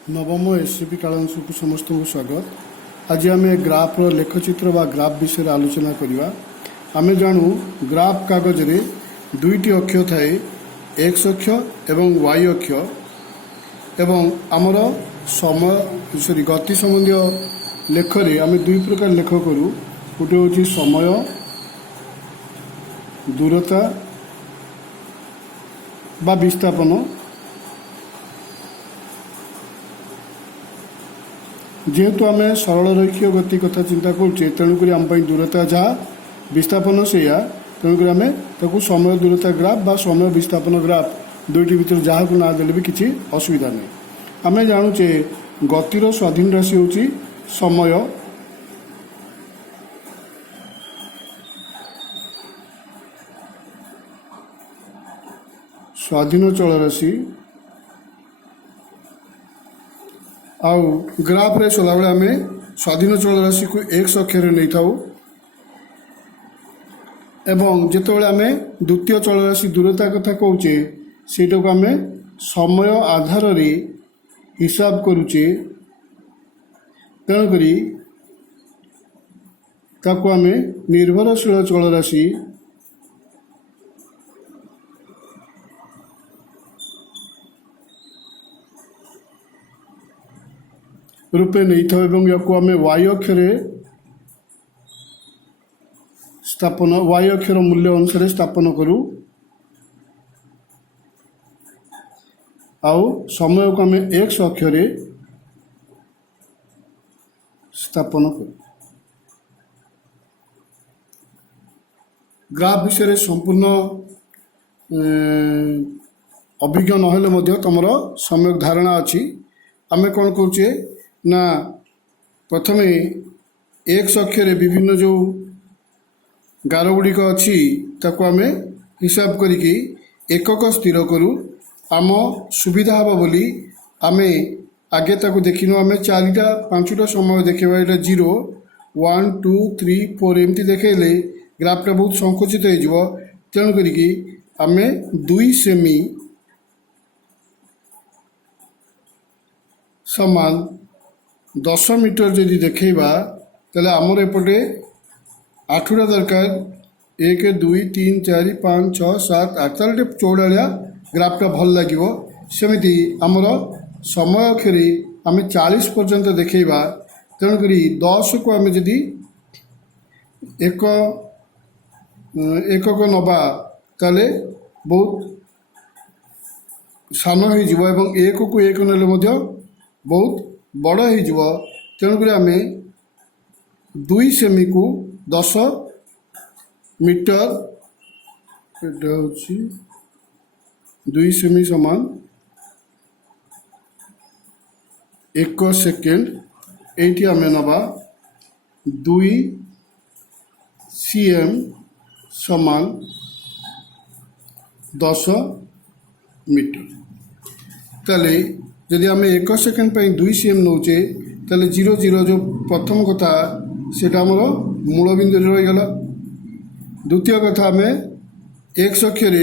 नवम एससीपी कालांश को समस्त को स्वागत। आज आम ग्राफ्र लेखचित्र व ग्राफ विषय आलोचना करवा। आम जानू ग्राफ कागज रे दुईटी अक्ष थाए, एक्स अक्ष एवं वाई अक्ष एवं आमर समय गति संबंधी लेखरे आम दुई प्रकार लेख करूँ। गोटे हूँ समय दूरता बा विस्थापन। जेहेतु आम सरल रैखिक गति कथा चिंता करुचे तेणुक आम दूरता जहाँ विस्थापन से तेणुक आम ताकू समय दूरता ग्राफ बा समय विस्थापन ग्राफ दुईटी भर जहाँ को ना देले भी किसी असुविधा नहीं। आम जानुचे गतिर स्वाधीन राशि होची समय, स्वाधीन चल राशि आउ ग्राफ रे चला बेले आम स्वाधीन चल राशि को एक्स अक्षर नहीं था एवं जितेबाला आम द्वितीय चल राशि दूरता कथा कौचे सेटा को आम समय आधार रे हिसाब करुचे। तेणुक ताको आम निर्भरशील चल राशि रूपे नहीं था एवं या वाई अक्षर स्थापन वाई अक्षर मूल्य अनुसार स्थापन करूँ। आउ समय को आम एक्स अक्षर स्थापन करूँ। ग्राफ विषय संपूर्ण अभिज्ञ नहेले तुमर सम्यक धारणा अच्छी। आम कौन कौचे ना प्रथमे एक्स अक्षर विभिन्न जो गार गुड़िक अच्छी ताको आम हिसाब करिकी एकक स्थिर करूँ। आम सुविधा हवा बोली आम आगे ताको देखिनु। आम चारिटा पांचटा समय देखा यहाँ 0 1 2 3 4 एमती देखेले ग्राफटा बहुत संकुचित हो। तेणु करिकी आम 2 सेमी समान 10 मीटर जदि देखा तेल आमर एपटे 8टा दरकार 1 2 3 4 5 6 7 8 ताले चौड़ाया ग्राफटा भल लगे। सेमती आमर समय अक्षरे आम 40 पर्यंत देखा। तेणुक 10 को आम जदि एकक नवा ताले बहुत सान हो 1 को 1 नेले बहुत बड़ हो। तेणुक आम 2 सेमी को 10 मीटर 2 सेमी समान 1 सेकेंड ये आम नवा 2 सीएम समान 10 मीटर। ताले जदि आम 1 सेकेंड 2 सीएम नौचे ताले 0 0 जो प्रथम कथा सेटा आमर मूल बिंदु रहीगला। द्वितीय कथा आम एक्स अक्षर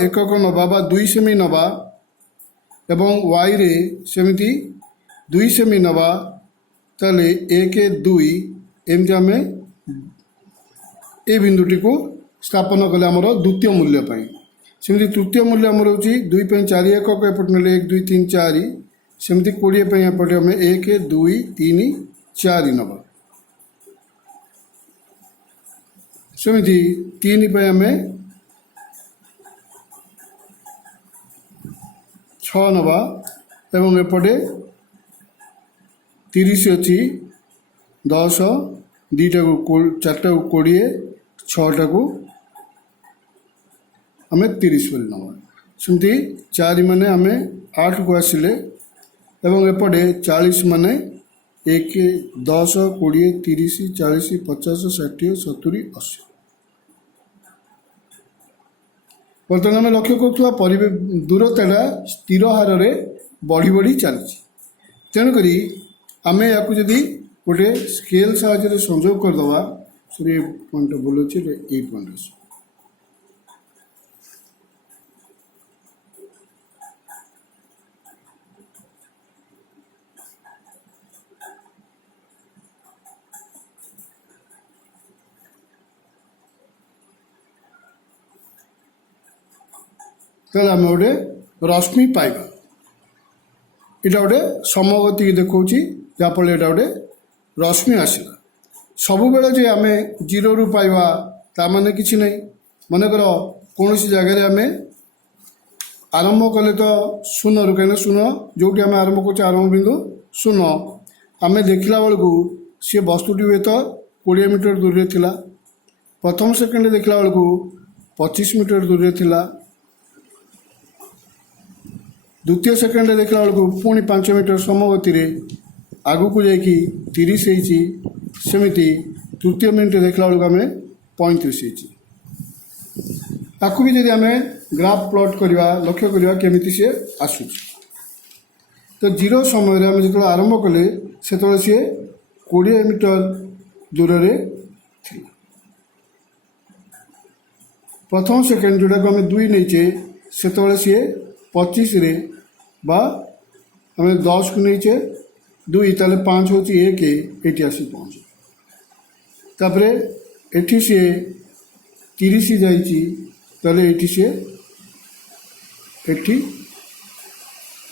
एकक नवा बा 2 सेमी नवा एवं वाई रे सेमिति 2 सेमी नवा ताले 1 2 एमती आम ए बिंदुटी को स्थापन कले आमर द्वितीय मूल्य पाई। सेमती तृतीय मूल्य आमर हो 2 4 एकक एपट ने 1 2 3 4 सेमती 20 एपटे आम 1 2 3 4 नवा। सेमती 3 आम 6 नवा एवं एपटे 30 अच्छी 10 2टा को 4टा को 20 6टा को आम 30 बोली नवा। सेमती 4 माने आम 8 को आसिले एवं एपटे 40 माने 1 10 20 30 40 50 60 70 80। बर्तमान आम लक्ष्य करुवा दूरता स्थिर हार में बढ़ी बढ़ी चलती। तेणुक आम या जदि गोटे स्केल साहाय्य संयोग करदे सॉरी पॉइंट भूल अच्छे ये पॉइंट आस ताहले आम गोटे रश्मि पाइबा। इटा गोटे समगति देखा जहाँफल यहाँ गोटे रश्मि आसला। सब बेले जे आम जीरो रु पाइबा ता माने किछि नहीं। मनकर कौन जगह आम आरंभ कले तो शून्य रु कहीं शून्य जो आम आरंभ कर आरंभ बिंदु शून्य आम देखला बेलू सी वस्तुटी हुए तो 20 मीटर दूर रे थिला। प्रथम सेकेंड देखला बेलू 25 मीटर दूर रे थिला। द्वितीय सेकेंड देखला बेलू पुणी 5 मीटर समगति आगू को जाकि 30 होती। सेमती तृतीय मिनट देखला बेलू आम 35 होती। ताकू भी जब आम ग्राफ प्लॉट करवा लक्ष्य करवा केमिति सी आसूँ तो जीरो समय आम जो आरंभ कले से सी 20 मीटर दूर रे थी। प्रथम सेकेंड जोटा को आम 2 नहींचे से सी 25 रे बा आम 10 को नहींचे 2 ताले 5 हूँ 1 ये आसी पहुँचे। तापर एठी सी 30 जाइए ताले एठी सी एठी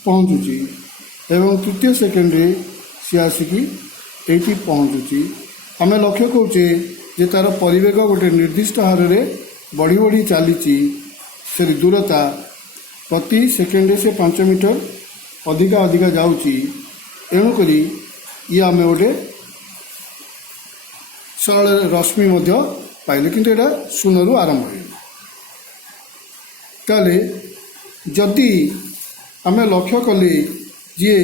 पहुँचुची एवं तृतीय सेकेंड सी आसिकी एठी पहुँचुची। आम लक्ष्य करुचे जे तार परिवेग गोटे निर्दिष्ट हार में बढ़ी बढ़ी चली से दूरता प्रति सेकेंड से 5 मीटर अधिका अधिका जाऊँगी। एणुक ये आम गोटे सरल रश्मि पाइले किंतु एटा शून्य रु आरंभ हो। ताले जदि आम लक्ष्य कले जे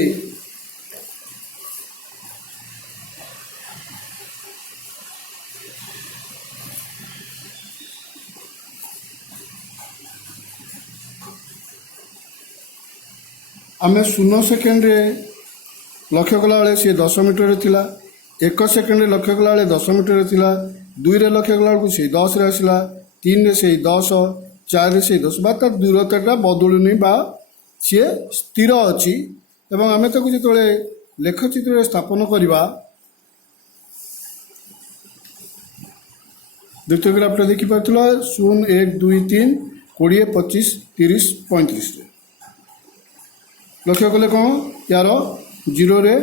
आम 0 सेकेंड लक्ष्य कला बेले सी 10 मीटर थिला। 1 सेकेंड लक्ष्य कला बेले 10 मीटर थिला। 2 रे लक्ष्य कला बेलू से 10 रे आसला। 3 रे से 10 4 रे से 10 बा तार दूरता बदलुनी बा सी स्थिर अच्छी। एवं आम ताको जो लेखचित्र स्थापन करवा द्वितीय ग्राफटा देखिपार 0 1 2 3 20 25 30 35 लक्ष्य कले कौन यार जीरो रे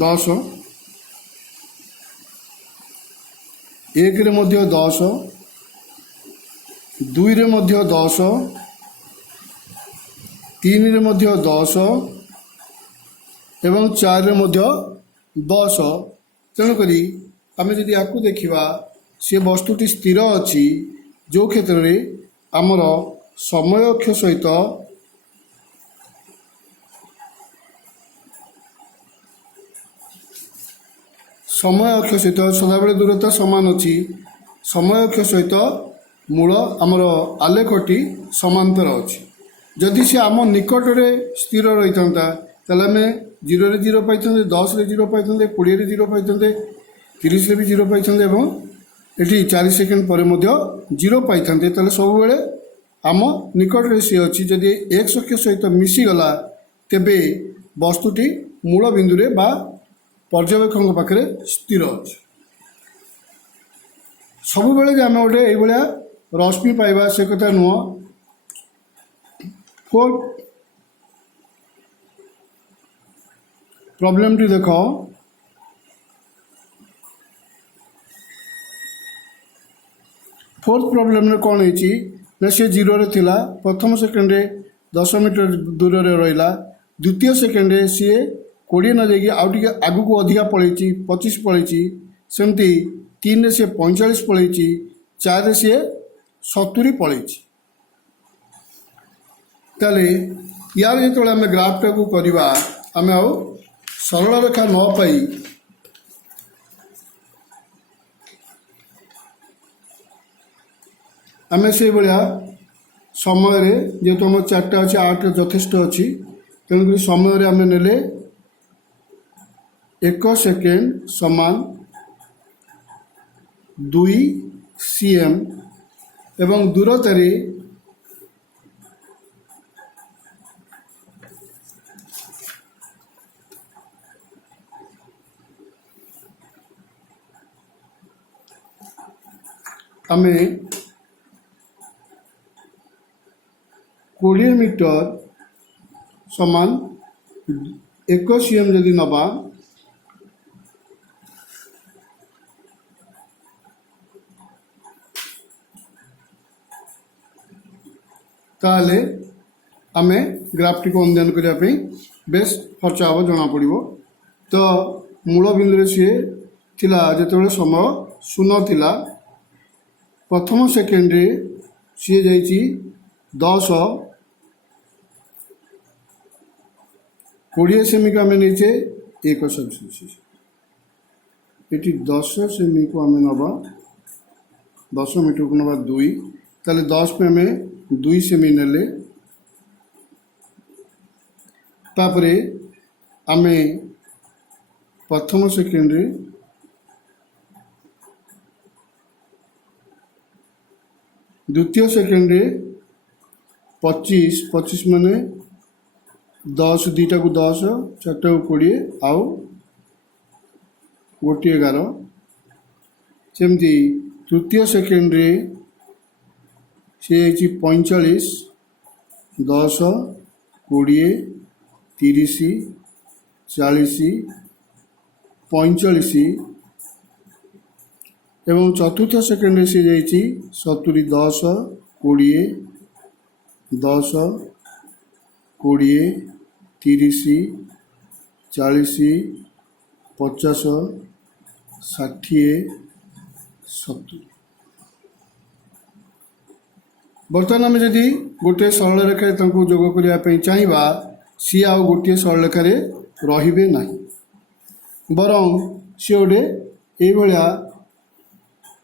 10 1 रे मध्य 10 2 रे मध्य 10 3 रे मध्य 10 एवं 4 रे मध्य 10। तेणुक आम जदि आपको देखा सी वस्तुटी स्थिर अच्छी जो क्षेत्र में आमर समय अक्ष सहित समय अक्ष सहित सदाबले दूरता सामान अच्छी। समय अक्ष सहित मूल आमर आलेखटी समांतर अच्छी। जदि से आम निकट में स्थिर रही था ताले आम 0 रे 0 पाई 10 रे 0 पाई 20 रे 0 पाई 30 रे भी 0 पाई एवं ये 4 सेकेंड पर 0 पाई ताले सब बेले आम निकट में सी अच्छी। जदि एक्स अक्ष सहित मिसीगला तेबे वस्तुटी मूल बिंदु रे बा पर्यवेक्षक पाखे स्थिर अच्छे। सब बेले आम गोटे ये रश्मि पाइबा से कथा नुह। फोर्थ प्रॉब्लम टी देख फोर्थ प्रॉब्लम में कौन है सी 0 रे थिला। प्रथम सेकेंड 10 मीटर दूर रे रहिला। द्वितीय सेकेंड सी 20 न जाकि आउटे आगू को अधिका पलि 25 पलि। सेमती 3 रे सी 45 पलि। 4 रे सी 70 पलि। ताले यार जो आम ग्राफटा को करवा आम आउ सरल रेखा न पाई आम से भाया समय जेहेतु आम 4टा अच्छे 8 यथेष्ट अच्छी। तेणुक समय आम नेले 1 सेकेंड समान 2 cm एवं दूरतार आम 20 मीटर समान 1 cm जदि नबा ताले आमे ग्राफटी को अनुधान करने बेस खर्च हम जना पड़ो। तो मूल बिंदु सी थिला जिते समय 0 थिला प्रथम सेकेंड सी जाइए 10 20 सेमी को आम नहींचे 1 सेल्सियस ये 10 सेमी को आम नवा 10 मीटर को नवा 2 ताले 10 पे आम 2 सेमी नेले तापरे आमे प्रथम सेकेंड द्वितीय सेकेंड 25 माने 10 2टा को 10 4टा को 20 आउ गोटे 11 सेमती तृतीय सेकेंड सी 45 10 20 30 40 45 एवं चतुर्थ सेकेंड सी जाइए 70 10 20 10 20 30 40 50 60 70 बर्तमान आम जदि गोटे सरल रेखा जोग करने चाहिए सी आ गोटे सरल रेखार रे ना बरं सी गोटे ये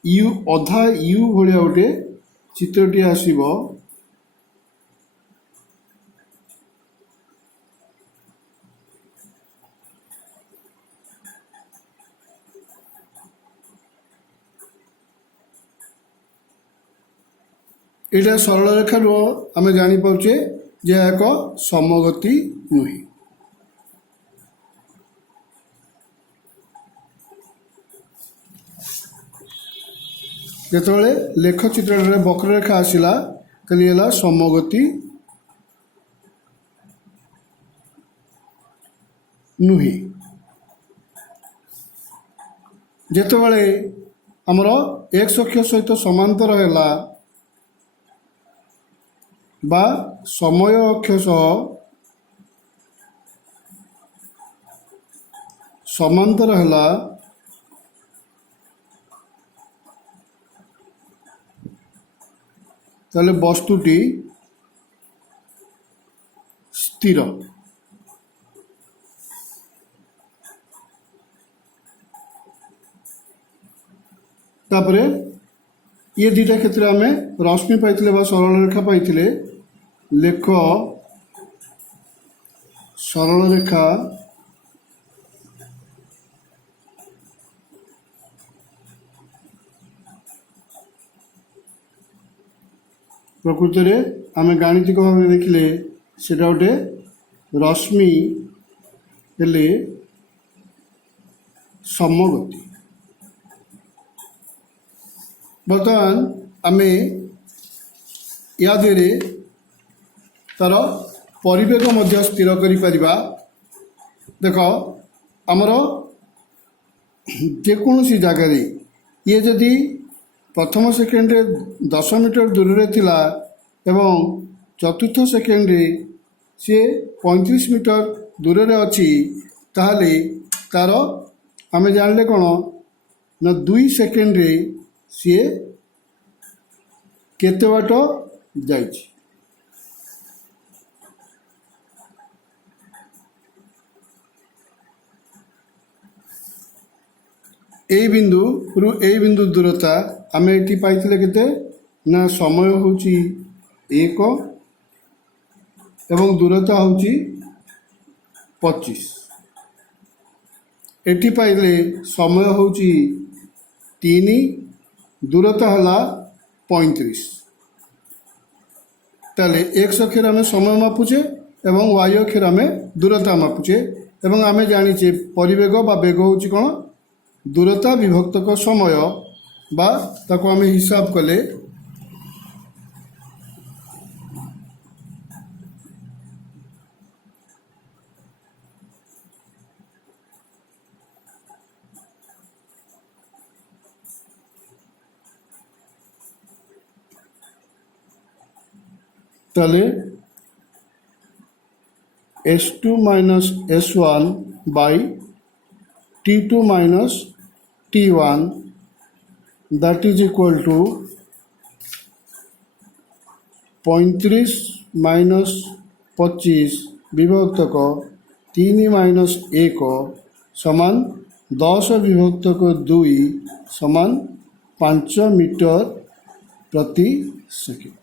यू अधा यू भाया गोटे चित्रटी आसो यहाँ सरल रेखा आम जापारे जे एक समगति नुहे। जिते लेखचित्र वक्ररेखा आसला है समगति नुहे। जिते आमर एक्स अक्ष सहित समांतर है बा समय अक्ष सह समांतर है ताले वस्तुटी स्थिर। तापरे ये दुटा क्षेत्र आम रश्मि पाई सरल रेखा पाई लेख सरल रेखा प्रकृत में आम गाणितिक भाव देखिले सेटा गोटे रश्मि हेले समगति। बर्तमान आम या देहरे तार परिवेग मध्य स्थिर करिपरिबा। देख आमर जेकोसी जगार ये जदि प्रथम सेकेंड 10 मीटर दूर रे थिला एवं चतुर्थ सेकेंड सी 35 मीटर दूर रे अच्छी ताहले तार आम जानले कौन ना 2 सेकेंड सी केते बाट जाइछि। ए बिंदु रु ए बिंदु दूरता आम ये पाई के ना समय हूँ 1 एवं दूरता हूँ 25 एटी पाइले समय हूँ 3 दूरता है 35 ताले एक्स अक्षर आम समय मापुचे एवं वाई अक्षर आम दूरता मापुचे एवं आम जाचे परिवेग बा बेग हूँ कौन दूरता विभक्तक समय बा ताको आम हिसाब कले তাহলে S2 minus S1 by T2 minus T1 that is equal to 35 minus 25 বিভক্তক 3 মাইনাস 1 সমান 10 বিভক্তক 2 সমান 5 মিটার প্রতি সেকেন্ড।